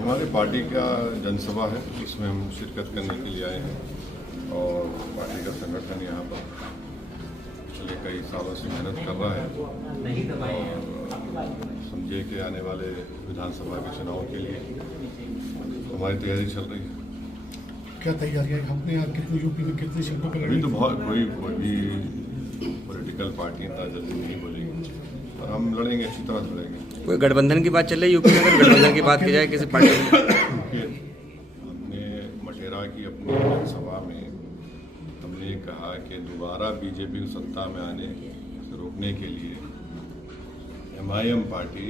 हमारी पार्टी का जनसभा है, इसमें हम शिरकत करने के लिए आए हैं और पार्टी का संगठन यहाँ पर पिछले कई सालों से मेहनत कर रहा है और समझिए कि आने वाले विधानसभा के चुनाव के लिए हमारी तैयारी चल रही है। क्या तैयारियां हमने यहाँ कितनी यूपी में कितनी सीटों पर अभी तो बहुत कोई भी पॉलिटिकल पार्टी इतना जल्दी नहीं बोलेगी और हम लड़ेंगे, अच्छी तरह से लड़ेंगे। कोई गठबंधन की बात चल रही है यूपी में? अगर गठबंधन की बात की जाए किसी पार्टी में, हमने मटेरा की अपनी जनसभा में हमने कहा कि दोबारा बीजेपी को सत्ता में आने से रोकने के लिए MIM पार्टी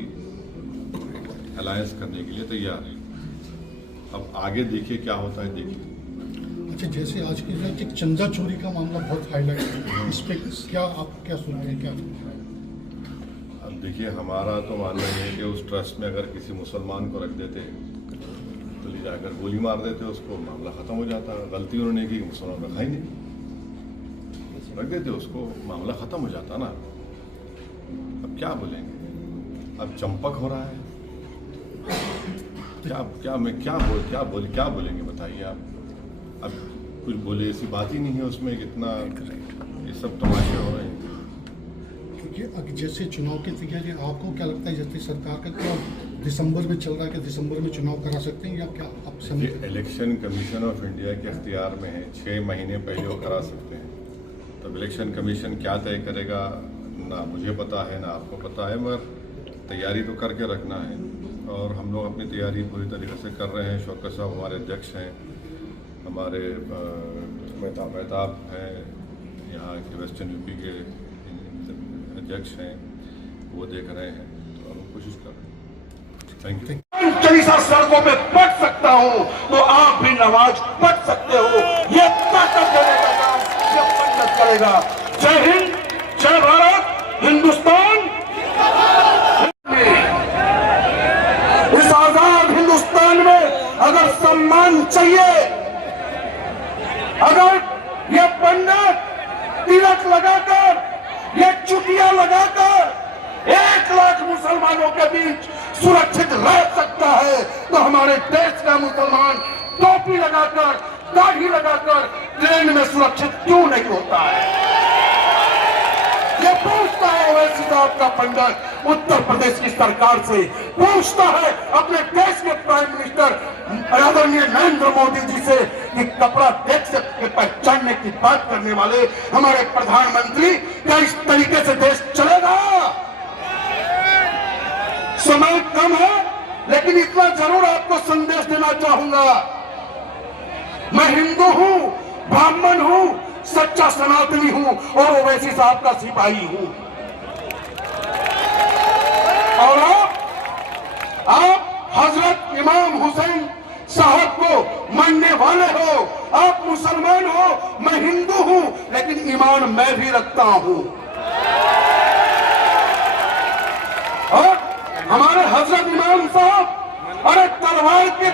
अलायंस करने के लिए तैयार है। अब आगे देखिए क्या होता है, देखिए। अच्छा, जैसे आज की जो चंदा चोरी का मामला बहुत हाईलाइट है, इस पे क्या आप क्या सुनते हैं, क्या? अब देखिए, हमारा तो मानना है कि उस ट्रस्ट में अगर किसी मुसलमान को रख देते तो ले जाकर गोली मार देते, उसको मामला ख़त्म हो जाता। गलती उन्होंने की, मुसलमान रखा ही नहीं, रख देते उसको, मामला ख़त्म हो जाता ना। अब क्या बोलेंगे? अब चंपक हो रहा है, क्या बोलेंगे बताइए आप? अब कुछ बोले ऐसी बात ही नहीं है उसमें, कितना ये सब तमाशे हो रहे हैं। क्योंकि जैसे चुनाव की तैयारी, आपको क्या लगता है जैसे सरकार का क्या दिसंबर में चल रहा है कि दिसंबर में चुनाव करा सकते हैं या क्या आप समझ? इलेक्शन कमीशन ऑफ इंडिया के अख्तियार में है, 6 महीने पहले वो करा सकते हैं। तो इलेक्शन कमीशन क्या तय करेगा ना मुझे पता है ना आपको पता है, मगर तैयारी तो करके रखना है और हम लोग अपनी तैयारी पूरी तरीके से कर रहे हैं। शौकत साहब हमारे अध्यक्ष हैं, हमारे मेहताब हैं यहाँ के वेस्टर्न यूपी के अध्यक्ष हैं, वो देख रहे हैं, तो हम कोशिश कर रहे हैं। Thank you. चालीसा सड़कों पे पढ़ सकता हूँ तो आप भी नमाज पढ़ सकते हो। ये ताकत देने का काम ये पंडित करेगा। जय हिंद, जय भारत, हिंदुस्तान। इस आजाद हिंदुस्तान में अगर सम्मान चाहिए, अगर ये पंडित तिलक लगाकर, ये चुटिया लगाकर 1 लाख मुसलमानों के बीच सुरक्षित रह सकता है, तो हमारे देश का मुसलमान टोपी लगाकर, दाढ़ी लगाकर ट्रेन में सुरक्षित क्यों नहीं होता है? ये पूछता है ओवैसी साहब का पंडित उत्तर प्रदेश की सरकार से, पूछता है अपने देश के प्राइम मिनिस्टर आदरणीय नरेंद्र मोदी जी से कि कपड़ा देख से पहचानने की बात करने वाले हमारे प्रधानमंत्री, क्या इस तरीके से देश चलेगा? समय कम है, लेकिन इतना जरूर आपको संदेश देना चाहूंगा। मैं हिंदू हूं, ब्राह्मण हूं, सच्चा सनातनी हूं और ओवैसी साहब का सिपाही हूं। और आप हजरत इमाम हुसैन साहब को मानने वाले हो, आप मुसलमान हो, मैं हिंदू हूं, लेकिन ईमान मैं भी रखता हूं। और हमारे हजरत इमाम साहब अरे तलवार के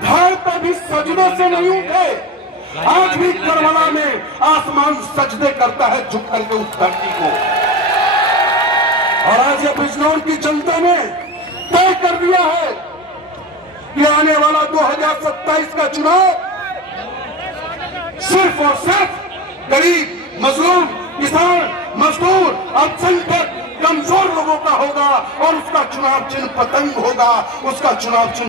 धार पर भी सजदों से नहीं उठे। आज भी करबला में आसमान सजदे करता है झुक करके उस धरती को। और आज ये बिजनौर की जनता ने तय कर दिया है कि आने वाला 2027 का चुनाव सिर्फ और सिर्फ गरीब, मजलूम, किसान, मजदूर, अल्पसंख्यक, कमजोर लोगों का होगा और उसका चुनाव चिन्ह पतंग होगा, उसका चुनाव चिन्ह